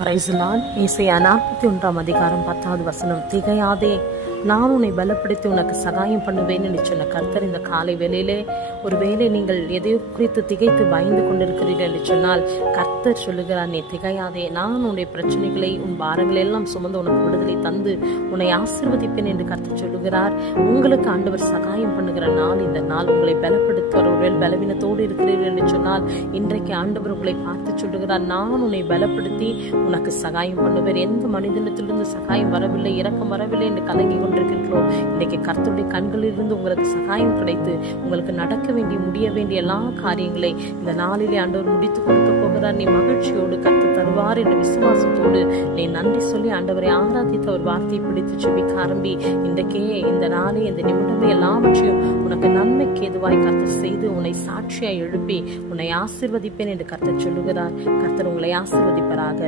Price Lord. ஏசாயா 41 அதிகாரம் 10வது வசனம். திகையாதே, நான் உன்னை பலப்படுத்தி உனக்கு சகாயம் பண்ணுவேன் என்று சொன்ன கர்த்தர் இந்த காலை வேளையிலே ஒருவேளை நீங்கள் எதையோ குறித்து திகைத்து பயந்து கொண்டிருக்கிறீர்கள் என்று சொன்னால் கர்த்தர் சொல்லுகிறார், நீ திகையாதே, நான் உன்னுடைய பிரச்சனைகளை உன் பாரங்களை எல்லாம் சுமந்து உனக்கு விடுதலை தந்து உன்னை ஆசீர்வதிப்பேன் என்று கர்த்தர் சொல்லுகிறார். உங்களுக்கு ஆண்டவர் சகாயம் பண்ணுகிற நாள் இந்த நாள். உங்களை பலப்படுத்துவார். ஒருவேளை பலவீனத்தோடு இருக்கிறீர்கள் என்று சொன்னால் இன்றைக்கு ஆண்டவர் உங்களை பார்த்து சொல்லுகிறார், நான் உன்னை பலப்படுத்தி உனக்கு சகாயம் பண்ணுவேன். எந்த மனிதனத்திலிருந்து சகாயம் வரவில்லை, இரக்கம் வரவில்லை என்று கலங்கி கொண்டிருக்கிறீர்களோ, இன்றைக்கு கர்த்தருடைய கண்களிலிருந்து உங்களுக்கு சகாயம் கிடைத்து உங்களுக்கு நடக்க வேண்டிய முடிய வேண்டிய எல்லா காரியங்களை இந்த நாளிலே ஆண்டவர் முடித்து கொடுக்க போகிறார். நீ மகிழ்ச்சியோடு கர்த்தர் தருவார் என்ற விசுவாசத்தோடு நீ நன்றி சொல்லி ஆண்டவரை ஆராதித்து அவர் வார்த்தையை பிடித்து செபிக்க ஆரம்பி. இன்றைக்கே இந்த நாளே இந்த நிமிடமே எல்லாவற்றையும் உனக்கு நன்மைக்கு எதுவாய் கர்த்தர் செய்து உன்னை சாட்சியாய் எழுப்பி உன்னை ஆசீர்வதிப்பேன் என்று கர்த்தர் சொல்லுகிறார். கர்த்தர் உங்களை ஆசீர்வதிப்பராக.